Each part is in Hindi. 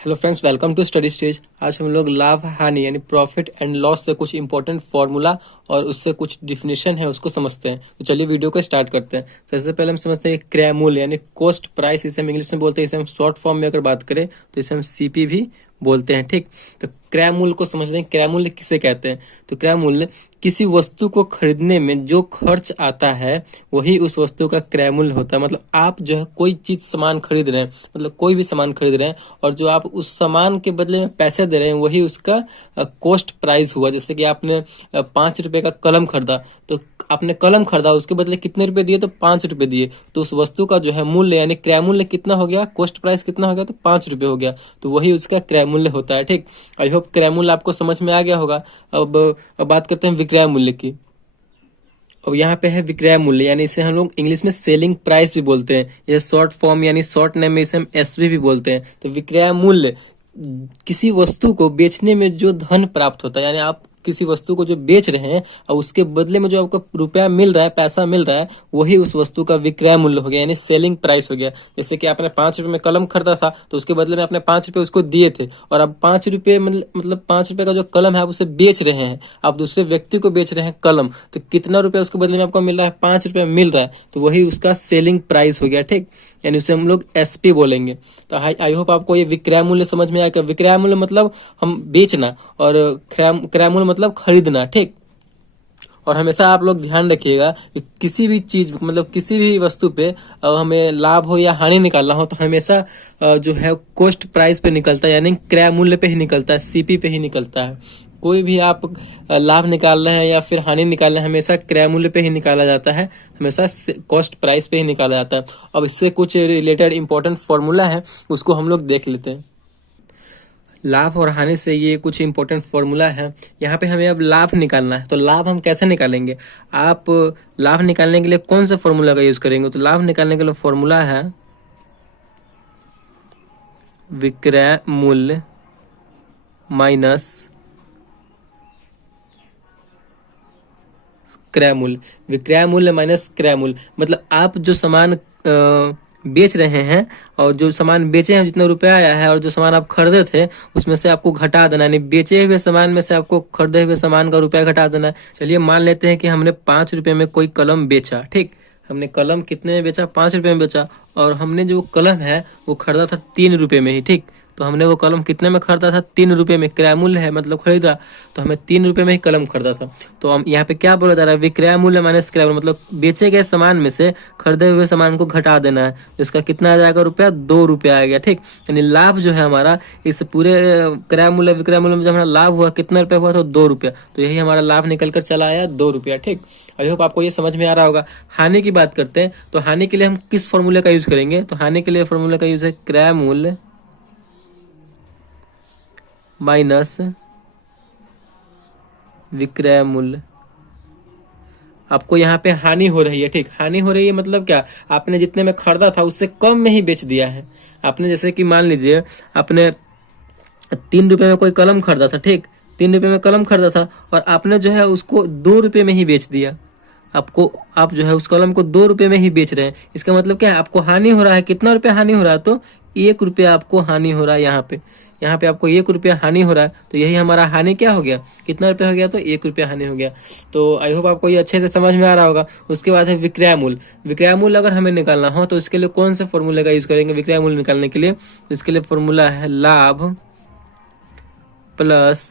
Hello friends, welcome to study stage. आज हम लोग लाभ हानि यानी प्रॉफिट एंड लॉस से कुछ इंपॉर्टेंट फार्मूला और उससे कुछ डिफिनेशन है उसको समझते हैं। तो चलिए वीडियो को स्टार्ट करते हैं। सबसे पहले हम समझते हैं क्रय मूल्य यानी कॉस्ट प्राइस, इसे हम इंग्लिश में बोलते हैं। इसे हम शॉर्ट फॉर्म में अगर बात करें तो इसे हम सीपी भी बोलते हैं। ठीक, तो क्रय मूल्य को समझते हैं। क्रय मूल्य किसे कहते हैं? तो क्रय मूल्य किसी वस्तु को खरीदने में जो खर्च आता है वही उस वस्तु का क्रय मूल्य होता है। मतलब आप जो है कोई चीज सामान खरीद रहे हैं, मतलब कोई भी सामान खरीद रहे हैं और जो आप उस सामान के बदले में पैसे दे रहे हैं वही उसका कॉस्ट प्राइस हुआ। जैसे कि आपने 5 रुपए का कलम खरीदा, तो आपने कलम खरीदा, उसके बदले कितने रुपए दिए? तो 5 रुपए दिए। तो उस वस्तु का जो है मूल्य यानी क्रय मूल्य कितना हो गया? कॉस्ट प्राइस कितना हो गया? तो 5 रुपए हो गया। तो वही उसका क्रय मूल्य होता है। ठीक, आई होप क्रय मूल्य आपको समझ में आ गया होगा। अब बात करते हैं विक्रय मूल्य की। अब यहाँ पे है विक्रय मूल्य, यानी इसे हम लोग इंग्लिश में सेलिंग प्राइस भी बोलते हैं। ये शॉर्ट फॉर्म यानी शॉर्ट नेम में इसे हम एसवी भी बोलते हैं। तो विक्रय मूल्य किसी वस्तु को बेचने में जो धन प्राप्त होता है, यानी आप किसी वस्तु को जो बेच रहे हैं और उसके बदले में जो आपको रुपया मिल रहा है, पैसा मिल रहा है, वही उस वस्तु का विक्रय मूल्य हो गया यानी सेलिंग प्राइस हो गया। जैसे कि आपने 5 रुपए में कलम खरीदा था, तो उसके बदले में आपने 5 रुपए उसको दिए थे और अब 5 रुपए मतलब 5 रुपए का जो कलम है आप उसे बेच रहे हैं, आप दूसरे व्यक्ति को बेच रहे हैं कलम, तो कितना रुपया उसके बदले में आपको मिल रहा है? 5 रुपए मिल रहा है। तो वही उसका सेलिंग प्राइस हो गया। ठीक, यानी उसे हम लोग एसपी बोलेंगे। तो आई होप आपको ये विक्रय मूल्य समझ में आएगा। विक्रय मूल्य मतलब हम बेचना और क्रय मूल्य मतलब खरीदना। ठीक, और हमेशा आप लोग ध्यान रखिएगा कि किसी भी चीज मतलब किसी भी वस्तु पे हमें लाभ हो या हानि निकालना हो तो हमेशा जो है कॉस्ट प्राइस पे निकलता है, यानी क्रय मूल्य पे ही निकलता है, सीपी पे ही निकलता है। कोई भी आप लाभ निकाल रहे हैं या फिर हानि निकाल रहे हैं, हमेशा क्रय मूल्य पे ही निकाला जाता है, हमेशा कॉस्ट प्राइस पे ही निकाला जाता है। अब इससे कुछ रिलेटेड इंपॉर्टेंट फॉर्मूला है, उसको हम लोग देख लेते हैं। लाभ और हानि से ये कुछ इंपॉर्टेंट फॉर्मूला है। यहाँ पे हमें अब लाभ निकालना है, तो लाभ हम कैसे निकालेंगे? आप लाभ निकालने के लिए कौन सा फॉर्मूला का यूज करेंगे? तो लाभ निकालने के लिए फॉर्मूला है विक्रय मूल्य माइनस क्रय मूल्य। विक्रय मूल्य माइनस क्रय मूल्य मतलब आप जो सामान बेच रहे हैं और जो सामान बेचे हैं, जितना रुपया आया है और जो सामान आप खरीदे थे उसमें से आपको घटा देना, यानी बेचे हुए सामान में से आपको खरीदे हुए सामान का रुपया घटा देना है। चलिए मान लेते हैं कि हमने 5 रुपए में कोई कलम बेचा। ठीक, हमने कलम कितने में बेचा? 5 रुपए में बेचा। और हमने जो कलम है वो खरीदा था 3 रुपए में ही। ठीक, तो हमने वो कलम कितने में खरीदा था? 3 रुपए में। क्रय मूल्य है मतलब खरीदा, तो हमें 3 रुपए में ही कलम खरीदा था। तो हम यहाँ पे क्या बोला जा रहा है? विक्रय मूल्य माइनस क्रय मूल्य मतलब बेचे गए सामान में से खरीदे हुए सामान को घटा देना है। तो इसका कितना आ जाएगा? रुपया 2 रुपया आ गया। ठीक, यानी लाभ जो है हमारा इस पूरे क्रय मूल्य विक्रय मूल्य में जब हमारा लाभ हुआ, कितना रुपया हुआ? तो 2 रुपया। तो यही हमारा लाभ निकल कर चला आया, 2 रुपया। ठीक, आई होप आपको ये समझ में आ रहा होगा। हानि की बात करते हैं, तो हानि के लिए हम किस फॉर्मूले का यूज करेंगे? तो हानि के लिए फॉर्मूले का यूज है क्रय मूल्य माइनस विक्रय मूल्य। आपको यहाँ पे हानि हो रही है। ठीक, हानि हो रही है मतलब क्या? आपने जितने में खरीदा था उससे कम में ही बेच दिया है आपने। जैसे कि मान लीजिए आपने 3 रुपए में कोई कलम खरीदा था। ठीक, 3 रुपए में कलम खरीदा था और आपने जो है उसको 2 रुपए में ही बेच दिया। आप जो है उस कलम को 2 रुपए में ही बेच रहे हैं। इसका मतलब क्या है? आपको हानि हो रहा है। कितना रुपया हानि हो रहा है? तो 1 रुपया आपको हानि हो रहा है। यहाँ पे आपको 1 रुपया हानि हो रहा है। तो यही हमारा हानि क्या हो गया? कितना रुपया हो गया? तो 1 रुपया हानि हो गया। तो आई होप आपको ये अच्छे से समझ में आ रहा होगा। उसके बाद है विक्रय मूल्य। विक्रय मूल्य अगर हमें निकालना हो तो इसके लिए कौन से फॉर्मूले का यूज करेंगे विक्रय मूल्य निकालने के लिए? तो इसके लिए फॉर्मूला है लाभ प्लस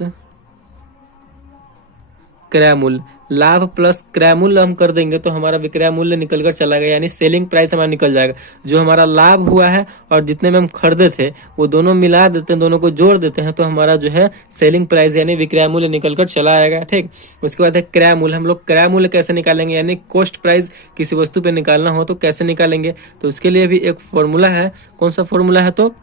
क्रय मूल्य। लाभ प्लस क्रय मूल्य हम कर देंगे तो हमारा विक्रय मूल्य निकल कर चला गया, यानी सेलिंग प्राइस हमारा निकल जाएगा। जो हमारा लाभ हुआ है और जितने में हम खरीदे थे वो दोनों मिला देते हैं, दोनों को जोड़ देते हैं, तो हमारा जो है सेलिंग प्राइस यानी विक्रय मूल्य निकल कर चला आएगा। ठीक, उसके बाद है क्रय मूल्य। हम लोग क्रय मूल्य कैसे निकालेंगे? यानी कॉस्ट प्राइस किसी वस्तु पे निकालना हो तो कैसे निकालेंगे? तो उसके लिए भी एक फॉर्मूला है। कौन सा फॉर्मूला है? तो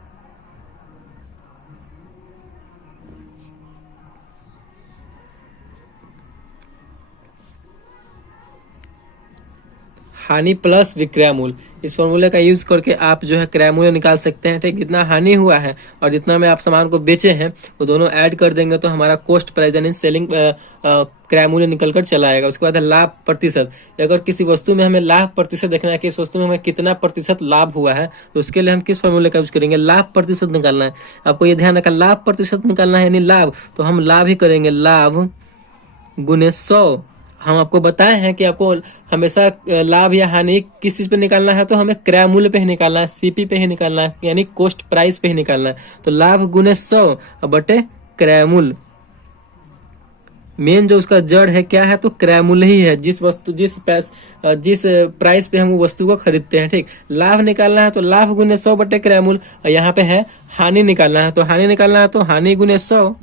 हानि प्लस विक्रय मूल्य। इस फॉर्मूले का यूज करके आप जो है क्रय मूल्य निकाल सकते हैं। ठीक, जितना हानि हुआ है और जितना में आप सामान को बेचे हैं वो दोनों ऐड कर देंगे तो हमारा कॉस्ट प्राइस यानी सेलिंग क्रय मूल्य निकल कर चला आएगा। उसके बाद है लाभ प्रतिशत। अगर किसी वस्तु में हमें लाभ प्रतिशत देखना है कि इस वस्तु में हमें कितना प्रतिशत लाभ हुआ है, तो उसके लिए हम किस फॉर्मूले का यूज करेंगे, लाभ प्रतिशत निकालना है। आपको ये ध्यान रखना, लाभ प्रतिशत निकालना है यानी लाभ, तो हम लाभ ही करेंगे, लाभ गुने 100। हम आपको बताए हैं कि आपको हमेशा लाभ या हानि किस चीज पे निकालना है, तो हमें क्रय मूल्य पे ही निकालना है, सीपी पे ही निकालना है, यानी कॉस्ट प्राइस पे ही निकालना है। तो लाभ गुने 100 बटे क्रय मूल्य। मेन जो उसका जड़ है क्या है, तो क्रय मूल्य ही है, जिस प्राइस पे हम वो वस्तु को खरीदते हैं। ठीक, लाभ निकालना है तो लाभ गुने 100 बटे क्रय मूल्य, और यहाँ पे है हानि निकालना है, तो हानि निकालना है तो हानि गुने 100,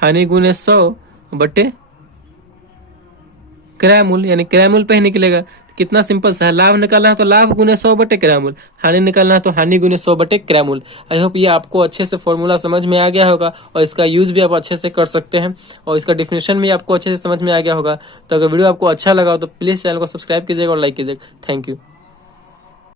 हानि गुने 100 बटे क्रय मूल्य, यानी क्रय मूल्य पे ही निकलेगा। कितना सिंपल सा है, लाभ निकालना है तो लाभ गुने 100 बटे क्रय मूल्य, हानि निकालना है तो हानि गुने 100 बटे क्रय मूल्य। आई होप ये आपको अच्छे से फॉर्मूला समझ में आ गया होगा और इसका यूज भी आप अच्छे से कर सकते हैं और इसका डिफिनेशन भी आपको अच्छे से समझ में आ गया होगा। तो अगर वीडियो आपको अच्छा लगा हो तो प्लीज चैनल को सब्सक्राइब कीजिएगा और लाइक कीजिएगा। Thank you.